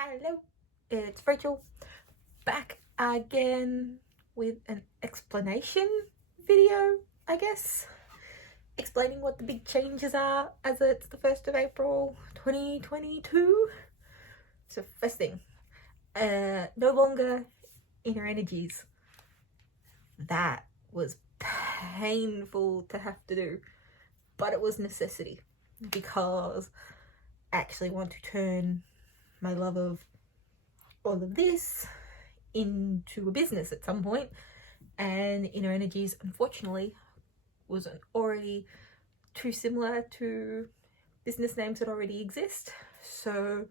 Hello, it's Rachel back again with an explanation video, I guess. Explaining what the big changes are as it's the 1st of April 2022. So, first thing, no longer inner energies. That was painful to have to do, but it was necessity because I actually want to turn my love of all of this into a business at some point, and inner energies unfortunately wasn't already too similar to business names that already exist. So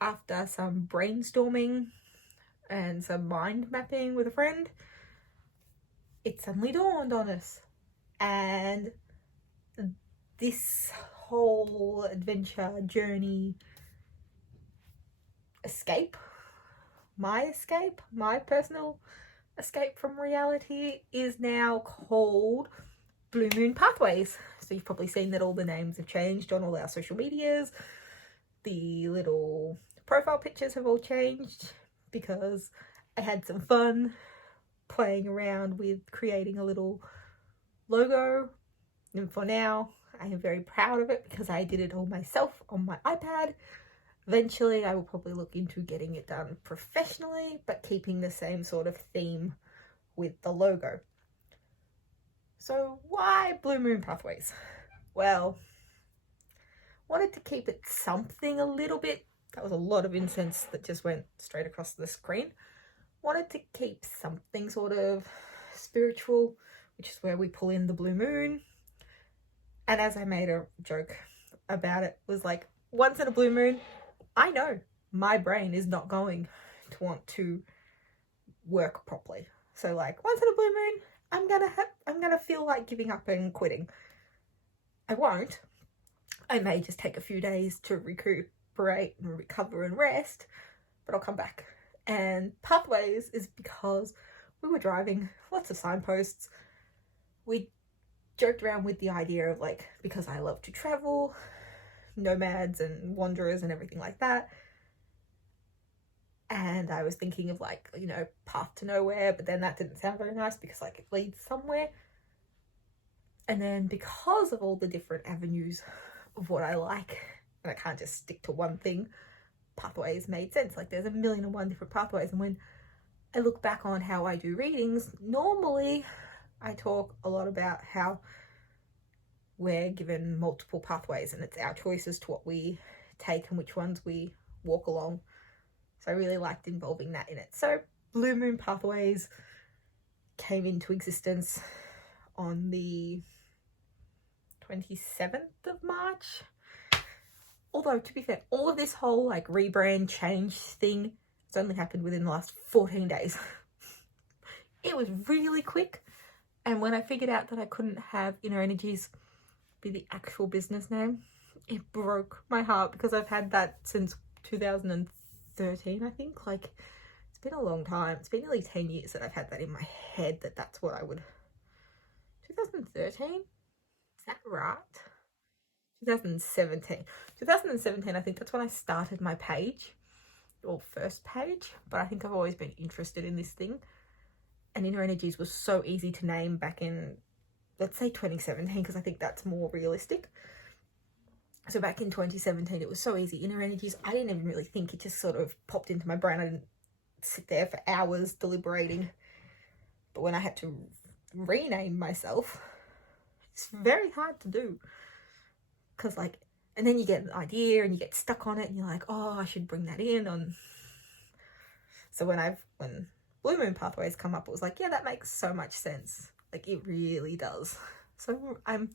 after some brainstorming and some mind mapping with a friend, it suddenly dawned on us, and this whole adventure journey escape, my personal escape from reality, is now called Blue Moon Pathways. So you've probably seen that all the names have changed on all our social medias. The little profile pictures have all changed because I had some fun playing around with creating a little logo, and for now I am very proud of it because I did it all myself on my iPad. Eventually I will probably look into getting it done professionally, but keeping the same sort of theme with the logo. So why Blue Moon Pathways? Well, wanted to keep it something a little bit, that was a lot of incense that just went straight across the screen. Wanted to keep something sort of spiritual, which is where we pull in the blue moon. And as I made a joke about it, was like, once in a blue moon, I know my brain is not going to want to work properly. So like, once in a blue moon, I'm gonna feel like giving up and quitting. I won't. I may just take a few days to recuperate and recover and rest, but I'll come back. And Pathways is because we were driving, lots of signposts. We joked around with the idea of like, because I love to travel, nomads and wanderers and everything like that. And I was thinking of like, you know, path to nowhere, but then that didn't sound very nice because like it leads somewhere. And then because of all the different avenues of what I like, and I can't just stick to one thing, Pathways made sense. Like there's 1,000,001 different pathways. And when I look back on how I do readings, normally I talk a lot about how we're given multiple pathways and it's our choice as to what we take and which ones we walk along. So I really liked involving that in it. So Blue Moon Pathways came into existence on the 27th of March. Although, to be fair, all of this whole like rebrand change thing has only happened within the last 14 days. It was really quick. And when I figured out that I couldn't have Inner Energies be the actual business name, it broke my heart because I've had that since 2013, I think. Like, it's been a long time. It's been nearly 10 years that I've had that in my head, that that's what I would... 2013? Is that right? 2017. 2017, I think that's when I started my page, or first page, but I think I've always been interested in this thing. And Inner Energies was so easy to name back in, let's say 2017, because I think that's more realistic. So back in 2017, it was so easy. Inner Energies, I didn't even really think, it just sort of popped into my brain. I didn't sit there for hours deliberating. But when I had to rename myself, it's very hard to do. Because like, and then you get an idea and you get stuck on it and you're like, oh, I should bring that in on. So when Blue Moon Pathways come up, it was like, yeah, that makes so much sense. Like, it really does. So I'm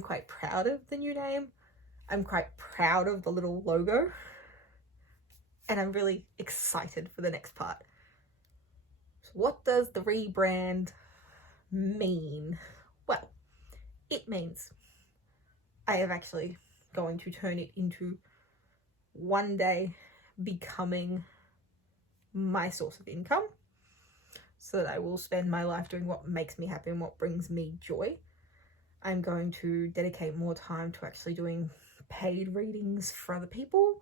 quite proud of the new name. I'm quite proud of the little logo. And I'm really excited for the next part. So what does the rebrand mean? Well, it means I am actually going to turn it into one day becoming my source of income, so that I will spend my life doing what makes me happy and what brings me joy. I'm going to dedicate more time to actually doing paid readings for other people,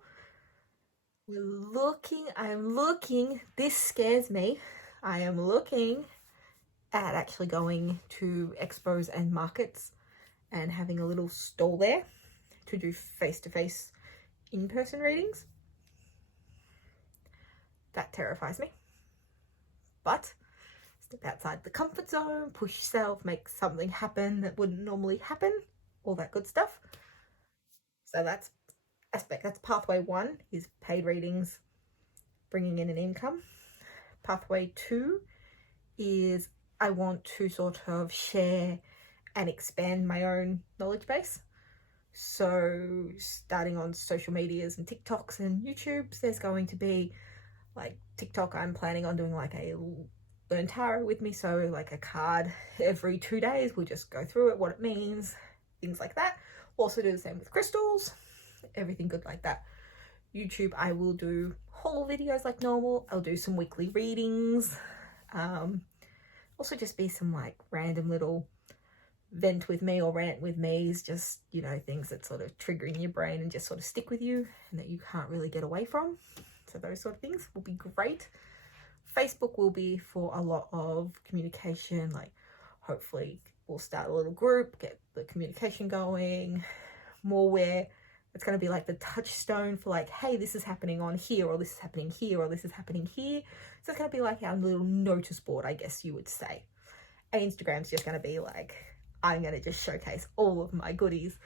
I'm looking, this scares me. I am looking at actually going to expos and markets and having a little stall there to do face-to-face in-person readings. That terrifies me. But step outside the comfort zone, push yourself, make something happen that wouldn't normally happen, all that good stuff. So that's pathway 1 is paid readings, bringing in an income. Pathway 2 is I want to sort of share and expand my own knowledge base. So starting on social medias and TikToks and YouTubes, there's going to be like TikTok, I'm planning on doing like a learn tarot with me, so like a card every 2 days, we'll just go through it, what it means, things like that. Also do the same with crystals, everything good like that. YouTube, I will do haul videos like normal. I'll do some weekly readings, also just be some like random little vent with me or rant with me's, just, you know, things that sort of trigger in your brain and just sort of stick with you and that you can't really get away from. So those sort of things will be great. Facebook will be for a lot of communication, like hopefully we'll start a little group, get the communication going, more where it's going to be like the touchstone for like, hey, this is happening on here, or this is happening here, or this is happening here. So it's going to be like our little notice board, I guess you would say. And Instagram's just going to be like, I'm going to just showcase all of my goodies.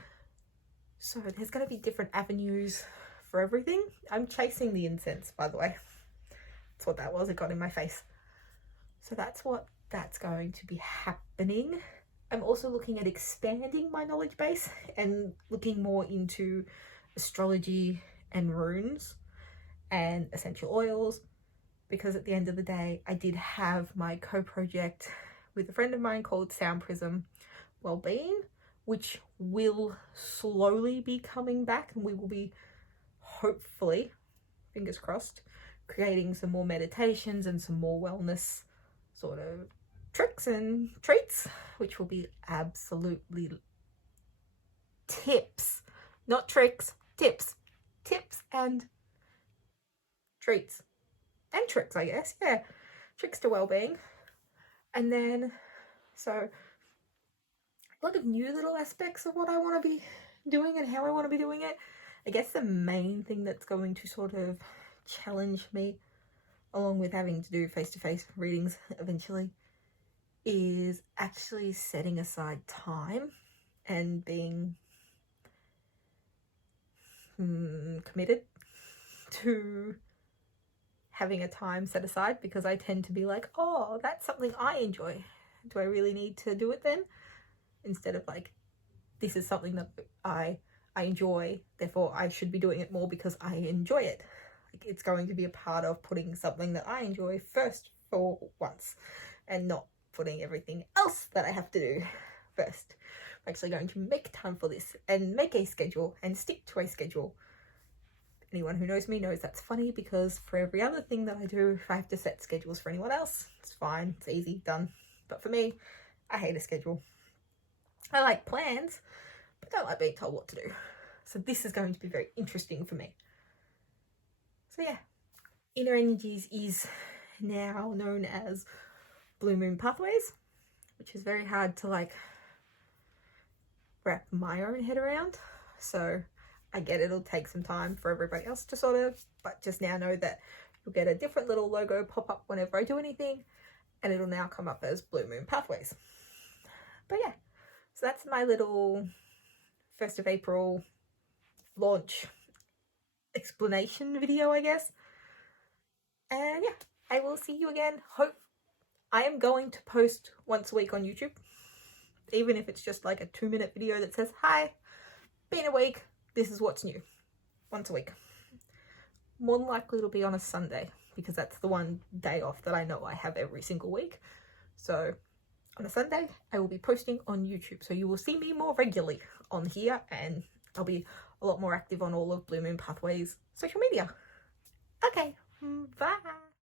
So there's going to be different avenues for everything. I'm chasing the incense, by the way. That's what that was. It got in my face. So that's going to be happening. I'm also looking at expanding my knowledge base and looking more into astrology and runes and essential oils, because at the end of the day, I did have my co-project with a friend of mine called Sound Prism Wellbeing, which will slowly be coming back, and we will be, hopefully, fingers crossed, creating some more meditations and some more wellness sort of tricks and treats, which will be absolutely tips, not tricks, tips and treats and tricks, I guess. Yeah, tricks to well-being. And then so a lot of new little aspects of what I want to be doing and how I want to be doing it. I guess the main thing that's going to sort of challenge me, along with having to do face-to-face readings eventually, is actually setting aside time and being committed to having a time set aside, because I tend to be like, oh, that's something I enjoy. Do I really need to do it then? Instead of like, this is something that I enjoy, therefore I should be doing it more because I enjoy it. Like, it's going to be a part of putting something that I enjoy first for once, and not putting everything else that I have to do first. I'm actually going to make time for this and make a schedule and stick to a schedule. Anyone who knows me knows that's funny, because for every other thing that I do, if I have to set schedules for anyone else, it's fine, it's easy, done. But for me, I hate a schedule. I like plans, but don't like being told what to do. So this is going to be very interesting for me. So yeah, Inner Energies is now known as Blue Moon Pathways, which is very hard to like wrap my own head around. So I get it'll take some time for everybody else to sort of, but just now know that you'll get a different little logo pop up whenever I do anything, and it'll now come up as Blue Moon Pathways. But yeah, so that's my little 1st of April launch explanation video, I guess. And yeah, I will see you again. I am going to post once a week on YouTube, even if it's just like a 2-minute video that says, hi, been a week, this is what's new. Once a week. More than likely it'll be on a Sunday, because that's the one day off that I know I have every single week. So on a Sunday, I will be posting on YouTube. So you will see me more regularly on here, and I'll be a lot more active on all of Blue Moon Pathways social media. Okay, bye.